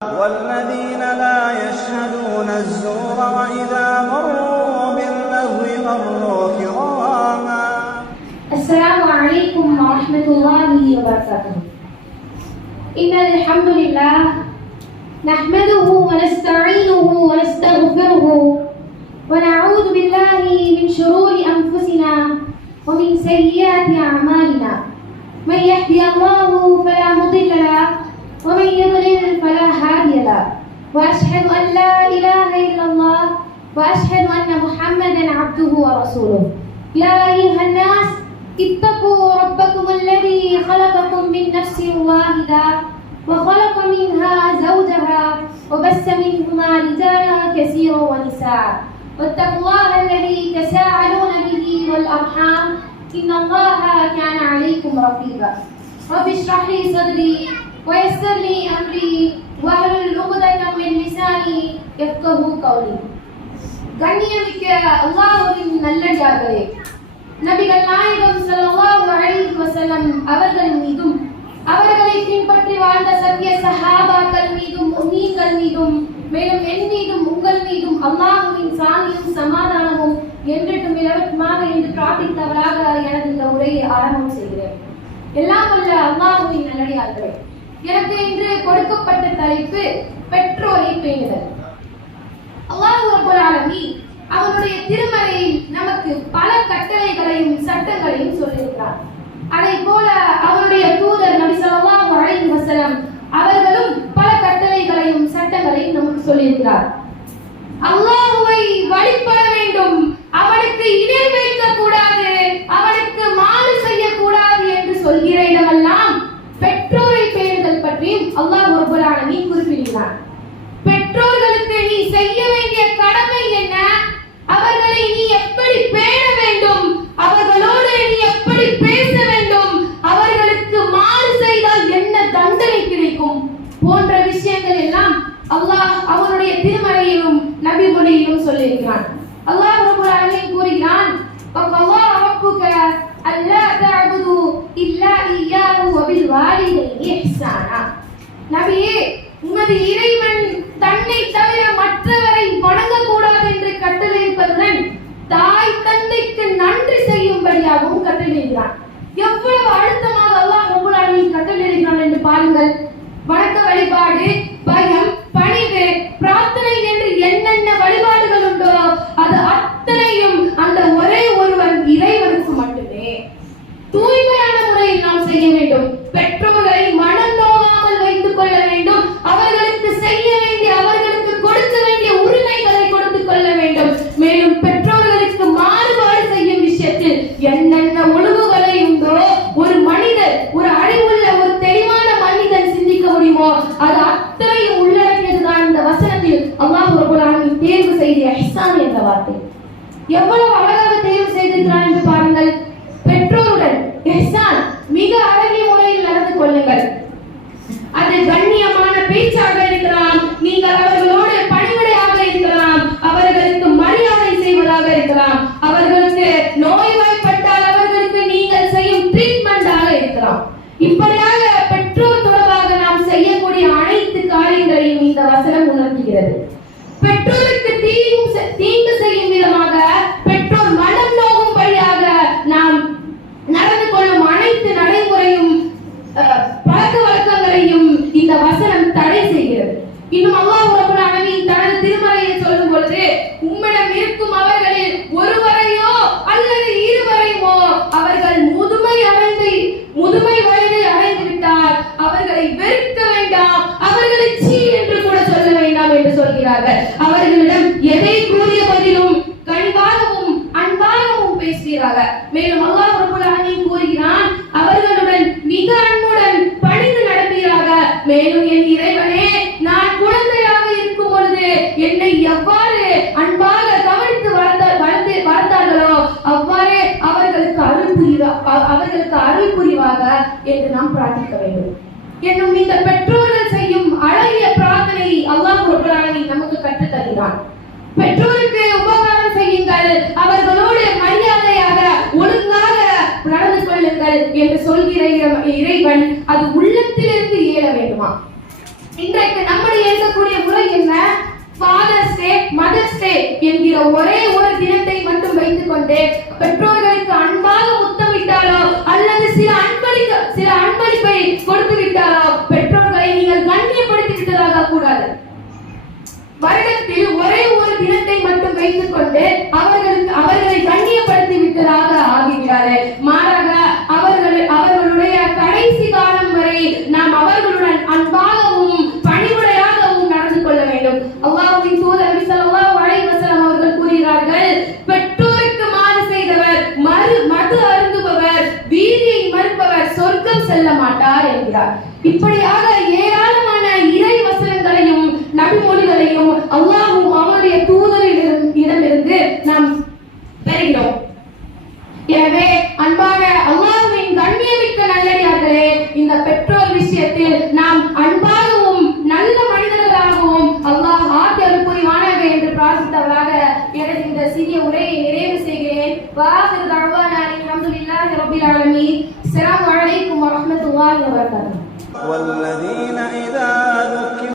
والذين لا يشهدون الزور وإذا مروا باللغو مروا كراما. السلام عليكم ورحمة الله وبركاته. إن الحمد لله نحمده ونستعينه ونستغفره ونعوذ بالله من شرور أنفسنا ومن سيئات أعمالنا. من يهدي الله فلا مضل له ومن يضلل فلا هادي له. وأشهد أن لا إله إلا الله وأشهد أن محمدا عبده ورسوله. يا أيها الناس اتقوا ربكم الذي خلقكم من نفس واحدة وخلق منها زوجها وبث منهما رجالا كثيرا ونساء. واتقوا الله الذي تساءلون به والأرحام. إن الله كان عليكم رقيبا. رب اشرح لي صدري. ويسر لي أمري واحلل عقدة من لساني يفقه قولي கண்ணியமிக்க அல்லாஹ்வின் நல்லடியார்களே நபிகள் நாயகம் ஸல்லல்லாஹு அலைஹி வஸல்லம் அவர்கள் மீதும் அவர்களை பின்பற்றி வாழ்ந்த சத்திய சஹாபாக்கள் மீதும் உம்மீன்கள் மீதும் மேலும் என் மீதும் உங்கள் மீதும் அல்லாஹ்வின் சாந்தியும் சமாதானமும் என்றென்றும் நிலவட்டுமாக என்று பிரார்த்தித்தவராக எனது இந்த உரையை ஆரம்பம் செய்கிறேன் எல்லாம் வல்ல அல்லாஹ்வின் நல்லடியார்களே எனக்கு இன்று கொடுக்கப்பட்ட தலைப்பு பெற்றோரை பேணுதல். அல்லாஹ் ரப்பல் ஆலமீன் அவனுடைய திருமறையில் நமக்கு பல கட்டளைகளையும் சட்டங்களையும் சொல்லியிருக்கிறார். அதை போல அவருடைய தூதர் நபி ஸல்லல்லாஹு அலைஹி வஸல்லம் அவர்களும் பல கட்டளைகளையும் சட்டங்களையும் நமக்கு சொல்லியிருக்கிறார். அல்லாஹ்வை வழிபட வேண்டும். அவனுக்கு இணை வைக்க கூடாது அவனுக்கு மாறு செய்யக்கூடாது என்று சொல்கிற இடமெல்லாம் பெற்றோரை பேணுதல் பற்றியும் அல்லாஹ் ரப்பல் ஆலமீன் குறிப்பிடுகிறார் பெற்றோர்களுக்கு நீ செய்ய வேண்டிய கடமை என்ன அவர்களை நீ எப்படி பேண வேண்டும்? அவர்களோடு நீ எப்படி பேச வேண்டும்? அவர்களுக்கு மாறு செய்தால் என்ன தண்டனை கிடைக்கும்? போன்ற விஷயங்கள் எல்லாம் அல்லாஹ் அவனுடைய திருமறையிலும் நபி மொழியிலும் சொல்லியிருக்கிறான். அல்லாஹ் ரப்பல் ஆலமீன் வேண்டும். பெற்றோர்களை மனம் நோகாமல் வைத்துக் கொள்ள வேண்டும். அவர்களுக்கு செய்ய வேண்டிய அவர்களுக்கு கொடுக்க வேண்டிய உரிமைகளை கொடுத்துக் கொள்ள வேண்டும். மேலும் பெற்றோர்களுக்கு மாறுபாடு செய்யும் விஷயத்தில் என்னென்ன ஒழுங்குகளை உண்டோ ஒரு மனிதர் ஒரு அறிவுள்ள ஒரு தெளிவான மனிதன் சிந்திக்க முடியுமோ அது அத்தனையும் உள்ளடக்கியதுதான் இந்த வசனத்தில் அல்லாஹ் ஒரு தேர்வு செய்த இஹ்சான் என்ற வார்த்தை. எவ்வளவு அழகாக தேர்வு செய்திருக்கிறான் என்று போது உம்மிடம் இருக்கும் அவர்களில் ஒருவரையோ அல்லது இருவரையுமோ அவர்கள் முதுமை அடைந்து முதுமை வயதை அடைந்து விட்டால் அவர்களை வெறுக்க வேண்டாம் அவர்களை சீ என்று கூட சொல்ல வேண்டாம் என்று சொல்கிறார்கள். அவர்களிடம் எதை கூறிய பதிலும் கனிவாகவும் அன்பாகவும் பேசுகிறார்கள். மேலும் அல்லாஹ் பிரார்த்திக்க வேண்டும். என்னும் இந்த பெற்றோர்கள் செய்யும் அழகிய பிரார்த்தனை அல்லாஹ் ரப்பல் நமக்கு கற்றுத் தருகிறான் பெற்றோருக்கு உபகாரம் செய்யுங்கள் அவர்களோடு மரியாதையாக ஒழுங்காக நடந்து கொள்ளுங்கள் என்று சொல்கிற இறை- இறைவன் அது உள்ளத்திலிருந்து இயல வேண்டுமா? இன்றைக்கு நம்முடைய ஃபாதர்ஸ் டே மதர்ஸ் டே என்கிற ஒரே ஒரு தினத்தை மட்டும் வைத்துக் கொண்டு பெற்றோர்களுக்கு அன்பாக முத்தமிட்டாலோ அல்லது சில அன்பளிக்க சில அன்பளிப்பை கொடுத்து விட்டாலோ பெற்றோர்களை நீங்கள் கண்ணியப்படுத்தி விட்டதாக கூடாது வருடத்தில் ஒரே ஒரு தினத்தை மட்டும் வைத்துக் கொண்டு அவர்களுக்கு அவர்களை கண்ணியப்படுத்தி விட்டதாக ஆகிவிடாது. மாறாக அவர்கள் அவர்களுடைய கடைசி காலம் வரை நாம் அவர்களுடன் அன்பாக பணிவுடையாகவும் நடந்து கொள்ள வேண்டும் அல்லாஹ்வின் தூதர் நபி ஸல்லல்லாஹு அலைஹி வஸல்லம் அவர்கள் கூறுகிறார்கள் பெற்றோருக்கு மாறு செய்தவர் மறு மது அருந்துபவர் வீதியை மறுப்பவர் சொர்க்கம் செல்ல மாட்டார் என்கிறார். இப்படியாக ஏராளமான இறை வசனங்களையும் நபிமொழிகளையும் அல்லாஹ்வும் அவருடைய தூதரிடம் இடமிருந்து நாம் பெறுகிறோம். எனவே அன்பாக அல்லாஹுவின் கண்ணியமிக்க நல்லடியார்களே இந்த பெற்றோர் விஷயத்தில் நாம் அன்பாக ஆசிர்வதித்தவராக எனது இந்த சிறிய உரையை நிறைவு செய்கிறேன் வாஹிர் தாழ்வானா அல்ஹம்துலில்லாஹி ரப்பில் ஆலமீன் அஸ்ஸலாமு அலைக்கும் வரஹ்மத்துல்லாஹி வபரகாத்துஹு والذين إذا